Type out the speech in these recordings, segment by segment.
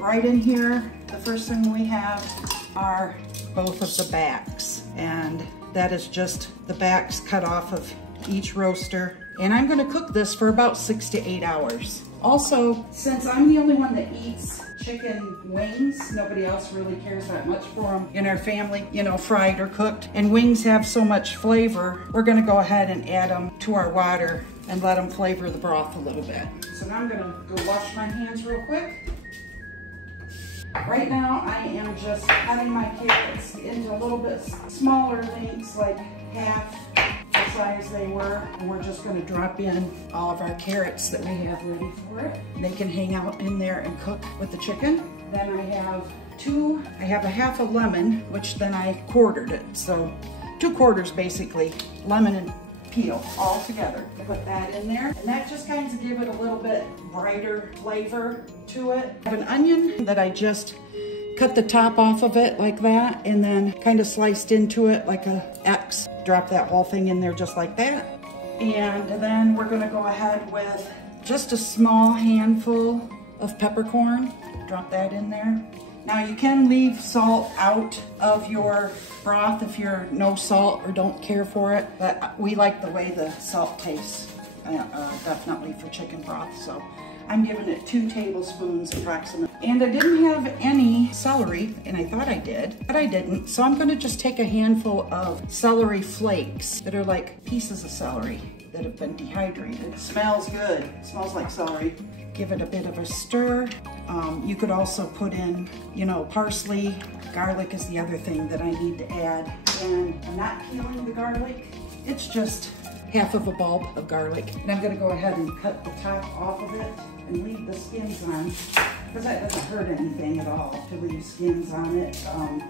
right in here, the first thing we have are both of the backs. And that is just the backs cut off of each roaster. And I'm gonna cook this for about 6 to 8 hours. Also, since I'm the only one that eats chicken wings, nobody else really cares that much for them in our family, you know, fried or cooked. And wings have so much flavor, we're gonna go ahead and add them to our water and let them flavor the broth a little bit. So now I'm gonna go wash my hands real quick. Right now, I am just cutting my carrots into a little bit smaller lengths, like half the size they were. And we're just gonna drop in all of our carrots that we have ready for it. They can hang out in there and cook with the chicken. Then I have a half a lemon, which then I quartered it. So 2 quarters basically, lemon and peel all together. Put that in there, and that just kind of give it a little bit brighter flavor to it. I have an onion that I just cut the top off of it like that, and then kind of sliced into it like a X. Drop that whole thing in there just like that. And then we're gonna go ahead with just a small handful of peppercorn. Drop that in there. Now you can leave salt out of your broth if you're no salt or don't care for it, but we like the way the salt tastes, definitely for chicken broth. So I'm giving it 2 tablespoons approximately. And I didn't have any celery, and I thought I did, but I didn't. So I'm gonna just take a handful of celery flakes that are like pieces of celery that have been dehydrated. It smells good, it smells like celery. Give it a bit of a stir. You could also put in, you know, parsley. Garlic is the other thing that I need to add. And I'm not peeling the garlic. It's just half of a bulb of garlic. And I'm gonna go ahead and cut the top off of it and leave the skins on, because that doesn't hurt anything at all to leave skins on it,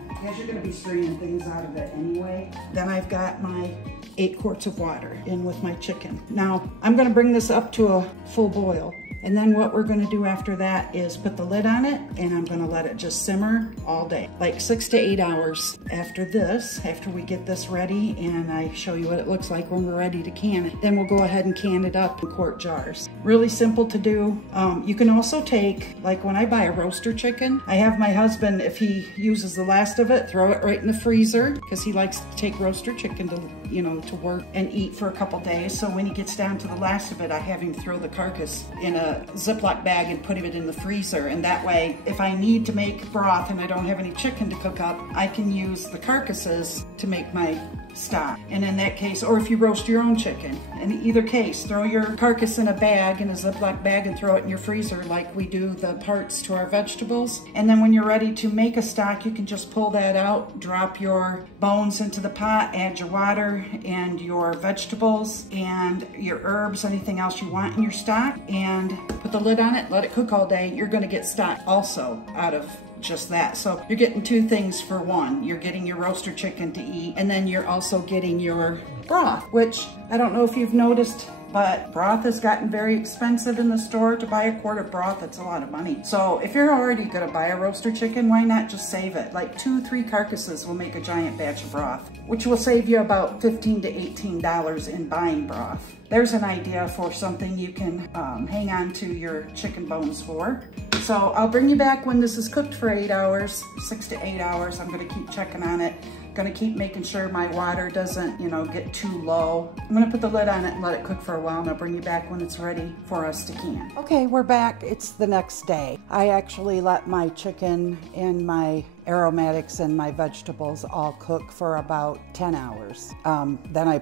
because you're gonna be straining things out of it anyway. Then I've got my 8 quarts of water in with my chicken. Now, I'm gonna bring this up to a full boil. And then what we're gonna do after that is put the lid on it, and I'm gonna let it just simmer all day, like 6 to 8 hours. After this, after we get this ready, and I show you what it looks like when we're ready to can it, then we'll go ahead and can it up in quart jars. Really simple to do. You can also take, like when I buy a roaster chicken, I have my husband, if he uses the last of it, throw it right in the freezer, because he likes to take roaster chicken to, you know, to work and eat for a couple days. So when he gets down to the last of it, I have him throw the carcass in a Ziploc bag and put it in the freezer, and that way if I need to make broth and I don't have any chicken to cook up, I can use the carcasses to make my stock. And in that case, or if you roast your own chicken, in either case, throw your carcass in a bag, in a Ziploc bag, and throw it in your freezer like we do the parts to our vegetables. And then when you're ready to make a stock, you can just pull that out, drop your bones into the pot, add your water and your vegetables and your herbs, anything else you want in your stock, and put the lid on it, let it cook all day. You're gonna get stock also out of just that. So you're getting 2 things for one. You're getting your roaster chicken to eat, and then you're also getting your broth, which I don't know if you've noticed, but broth has gotten very expensive in the store. To buy a quart of broth, that's a lot of money. So if you're already gonna buy a roaster chicken, why not just save it? Like 2-3 carcasses will make a giant batch of broth, which will save you about $15 to $18 in buying broth. There's an idea for something you can hang on to your chicken bones for. So I'll bring you back when this is cooked for 8 hours, 6 to 8 hours. I'm gonna keep checking on it. Gonna keep making sure my water doesn't, you know, get too low. I'm gonna put the lid on it and let it cook for a while, and I'll bring you back when it's ready for us to can. Okay, we're back. It's the next day. I actually let my chicken and my aromatics and my vegetables all cook for about 10 hours. Then I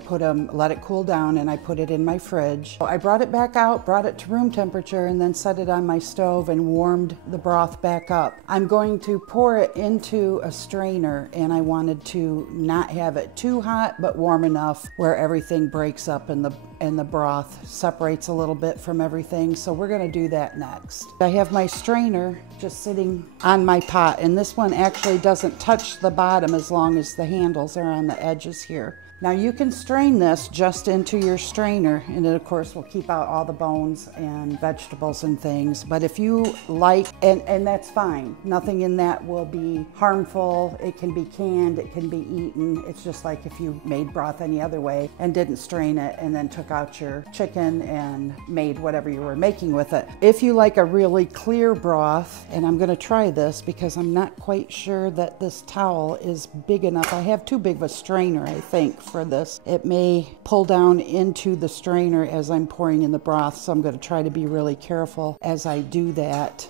let it cool down, and I put it in my fridge. I brought it back out, brought it to room temperature, and then set it on my stove and warmed the broth back up. I'm going to pour it into a strainer, and I wanted to not have it too hot, but warm enough where everything breaks up and the broth separates a little bit from everything. So we're gonna do that next. I have my strainer just sitting on my pot, and this one actually doesn't touch the bottom as long as the handles are on the edges here. Now you can strain this just into your strainer, and it of course will keep out all the bones and vegetables and things. But if you like, and that's fine, nothing in that will be harmful. It can be canned, it can be eaten. It's just like if you made broth any other way and didn't strain it and then took out your chicken and made whatever you were making with it. If you like a really clear broth, and I'm gonna try this because I'm not quite sure that this towel is big enough. I have too big of a strainer, I think, for this. It may pull down into the strainer as I'm pouring in the broth, so I'm going to try to be really careful as I do that.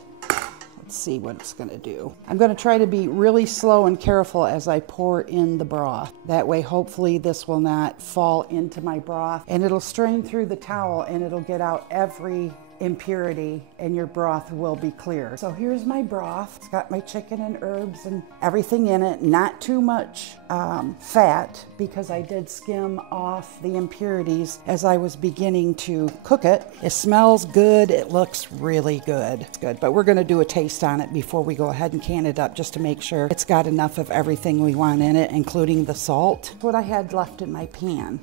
Let's see what it's going to do. I'm going to try to be really slow and careful as I pour in the broth. That way, hopefully, this will not fall into my broth, and it'll strain through the towel and it'll get out every impurity, and your broth will be clear. So here's my broth. It's got my chicken and herbs and everything in it. Not too much fat, because I did skim off the impurities as I was beginning to cook it. It smells good. It looks really good. It's good, but we're going to do a taste on it before we go ahead and can it up, just to make sure it's got enough of everything we want in it, including the salt. What I had left in my pan.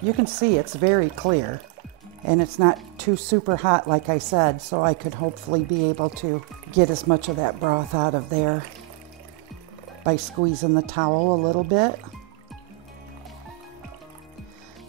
You can see it's very clear. And it's not too super hot, like I said, so I could hopefully be able to get as much of that broth out of there by squeezing the towel a little bit.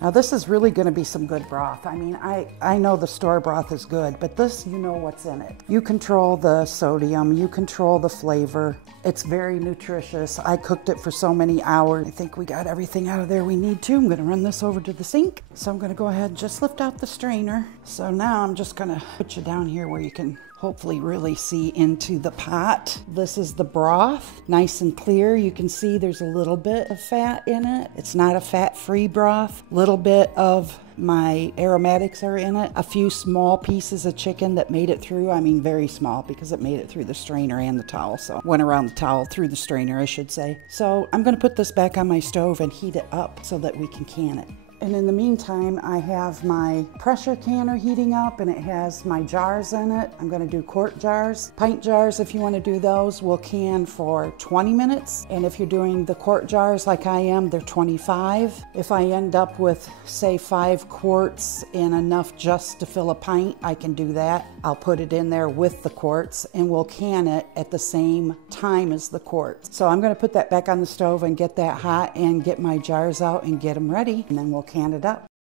Now this is really going to be some good broth. I mean, I know the store broth is good, but this, you know what's in it. You control the sodium, you control the flavor. It's very nutritious. I cooked it for so many hours. I think we got everything out of there we need to. I'm going to run this over to the sink. So I'm going to go ahead and just lift out the strainer. So now I'm just going to put you down here where you can hopefully really see into the pot. This is the broth, nice and clear. You can see there's a little bit of fat in it. It's not a fat-free broth. Little bit of my aromatics are in it. A few small pieces of chicken that made it through. I mean, very small, because it made it through the strainer and the towel. So went around the towel, through the strainer, I should say. So I'm going to put this back on my stove and heat it up so that we can can it. And in the meantime, I have my pressure canner heating up, and it has my jars in it. I'm going to do quart jars. Pint jars, if you want to do those, will can for 20 minutes. And if you're doing the quart jars like I am, they're 25. If I end up with, say, 5 quarts and enough just to fill a pint, I can do that. I'll put it in there with the quarts, and we'll can it at the same time as the quarts. So I'm going to put that back on the stove and get that hot and get my jars out and get them ready, and then we'll can it up.